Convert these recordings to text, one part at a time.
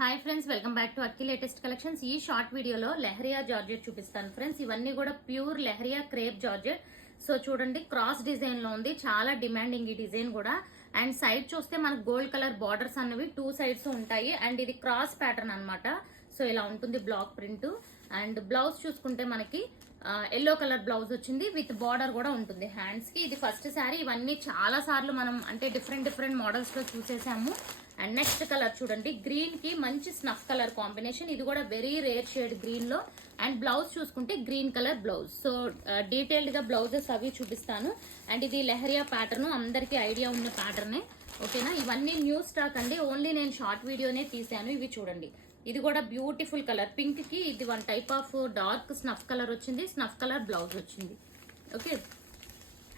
Hi friends, welcome back to Akki latest collections. ఈ short వీడియోలో lehariya georgette చూపిస్తాను ఫ్రెండ్స్. ఇవన్నీ కూడా pure lehariya crepe georgette. So చూడండి, క్రాస్ డిజైన్ లో ఉంది, చాలా డిమాండింగ్ ఈ డిజైన్ కూడా. అండ్ సైడ్ చూస్తే మనకు గోల్డ్ కలర్ బార్డర్స్ అన్నవి 2 సైడ్స్ ఉంటాయి. అండ్ ఇది క్రాస్ ప్యాటర్న్ అన్నమాట. సో ఇలా ఉంటుంది బ్లాక్ ప్రింట్. అండ్ బ్లౌజ్ చూసుకుంటే మనకి ఎల్లో కలర్ బ్లౌజ్ వచ్చింది, విత్ బార్డర్ కూడా ఉంటుంది హ్యాండ్స్ కి. ఇది ఫస్ట్ శారీ. ఇవన్నీ చాలా సార్లు మనం అంటే డిఫరెంట్ మోడల్స్ లో చూసేసాము. అండ్ నెక్స్ట్ కలర్ చూడండి, గ్రీన్ కి మంచి స్నఫ్ కలర్ కాంబినేషన్. ఇది కూడా వెరీ రేర్ షేడ్ గ్రీన్ లో. అండ్ బ్లౌజ్ చూసుకుంటే green colour blouse. So detailed గా బ్లౌజెస్ అవి చూపిస్తాను. అండ్ ఇది లెహరియా ప్యాటర్న్, అందరికి ఐడియా ఉన్న ప్యాటర్నే, ఓకేనా. ఇవన్నీ న్యూ స్టాక్ అండి, ఓన్లీ నేను షార్ట్ వీడియోనే తీసాను. ఇవి చూడండి, ఇది కూడా బ్యూటిఫుల్ కలర్. పింక్ కి ఇది one type of dark snuff colour వచ్చింది, స్నఫ్ కలర్ బ్లౌజ్ వచ్చింది. ఓకే,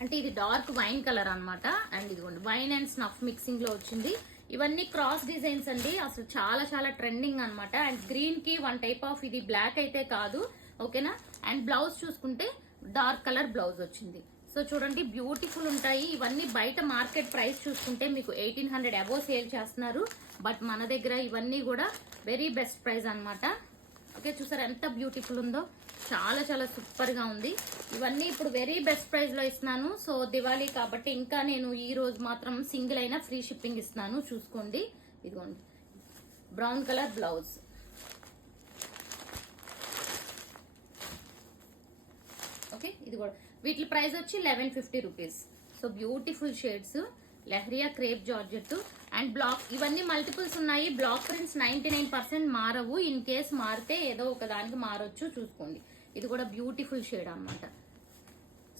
అంటే ఇది డార్క్ వైన్ కలర్ అన్నమాట. అండ్ ఇదిగోండి వైన్ అండ్ స్నఫ్ మిక్సింగ్ లో వచ్చింది. ఇవన్నీ క్రాస్ డిజైన్స్ అండి, అసలు చాలా ట్రెండింగ్ అన్నమాట. అండ్ గ్రీన్ కి వన్ టైప్ ఆఫ్, ఇది బ్లాక్ అయితే కాదు, ఓకేనా. అండ్ బ్లౌజ్ చూసుకుంటే డార్క్ కలర్ బ్లౌజ్ వచ్చింది. సో చూడండి, బ్యూటిఫుల్ ఉంటాయి ఇవన్నీ. బయట మార్కెట్ ప్రైస్ చూసుకుంటే మీకు 1800 అబోవ్ సేల్ చేస్తున్నారు, బట్ మన దగ్గర ఇవన్నీ కూడా వెరీ బెస్ట్ ప్రైస్ అన్నమాట. ఓకే, చూసారు ఎంత బ్యూటిఫుల్ ఉందో, చాలా సూపర్ గా ఉంది. ఇవన్నీ ఇప్పుడు వెరీ బెస్ట్ ప్రైస్ లో ఇస్తున్నాను. సో దివాళీ కాబట్టి ఇంకా నేను ఈ రోజు మాత్రం సింగిల్ అయినా ఫ్రీ షిప్పింగ్ ఇస్తున్నాను, చూసుకోండి. ఇదిగోండి బ్రౌన్ కలర్ బ్లౌజ్. ఓకే, ఇది కూడా వీటి ప్రైస్ వచ్చి 1150 rupees. So beautiful shades, lehariya crepe georgette. And black, ఇవన్నీ మల్టిపుల్స్ ఉన్నాయి. బ్లాక్ ప్రింట్స్ 99% మారవు. ఇన్ కేస్ మారితే ఏదో ఒక దానికి మారొచ్చు, చూసుకోండి. ఇది కూడా బ్యూటిఫుల్ షేడ్ అన్నమాట.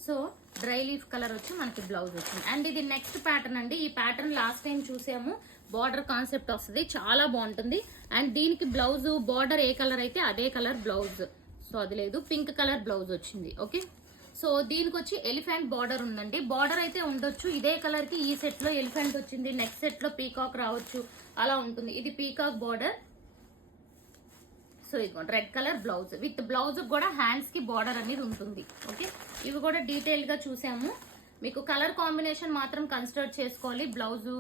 సో డ్రై లీఫ్ కలర్ వచ్చి మనకి బ్లౌజ్ వచ్చింది. అండ్ ఇది నెక్స్ట్ ప్యాటర్న్ అండి. ఈ ప్యాటర్న్ లాస్ట్ టైం చూసాము, బార్డర్ కాన్సెప్ట్ వస్తుంది, చాలా బాగుంటుంది. అండ్ దీనికి బ్లౌజ్ బార్డర్ ఏ కలర్ అయితే అదే కలర్ బ్లౌజ్. సో అది లేదు, పింక్ కలర్ బ్లౌజ్ వచ్చింది. ఓకే, సో దీనికి వచ్చి ఎలిఫెంట్ బార్డర్ ఉందండి. బార్డర్ అయితే ఉండొచ్చు ఇదే కలర్ కి. ఈ సెట్ లో ఎలిఫెంట్ వచ్చింది, నెక్స్ట్ సెట్ లో పీకాక్ రావచ్చు, అలా ఉంటుంది. ఇది పీకాక్ బార్డర్. సో ఇదిగోండి red colour blouse, with blouse కూడా హ్యాండ్స్ కి బార్డర్ అనేది ఉంటుంది. ఓకే, ఇవి కూడా డీటెయిల్ గా చూసాము. మీకు కలర్ కాంబినేషన్ మాత్రం కన్సిడర్ చేసుకోవాలి, బ్లౌజ్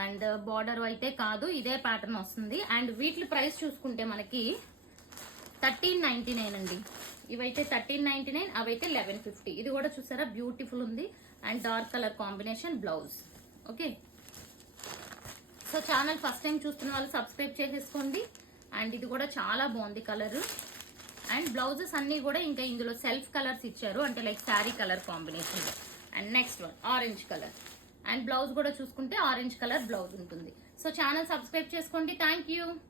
అండ్ బార్డర్ అయితే కాదు, ఇదే ప్యాటర్న్ వస్తుంది. అండ్ వీటి ప్రైస్ చూసుకుంటే మనకి 1399 అండి. ఇవైతే 1399, అవైతే 1150. ఇది కూడా చూసారా బ్యూటిఫుల్ ఉంది. And dark colour combination blouse. Okay, so channel first time చూస్తున్న వాళ్ళు సబ్స్క్రైబ్ చేసేసుకోండి. అండ్ ఇది కూడా చాలా బాగుంది కలర్. అండ్ బ్లౌజెస్ అన్ని కూడా ఇంకా ఇందులో సెల్ఫ్ కలర్స్ ఇచ్చారు, అంటే like sari colour combination. And next one orange colour. And blouse కూడా చూసుకుంటే ఆరెంజ్ కలర్ బ్లౌజ్ ఉంటుంది. సో ఛానల్ సబ్స్క్రైబ్ చేసుకోండి. Thank you.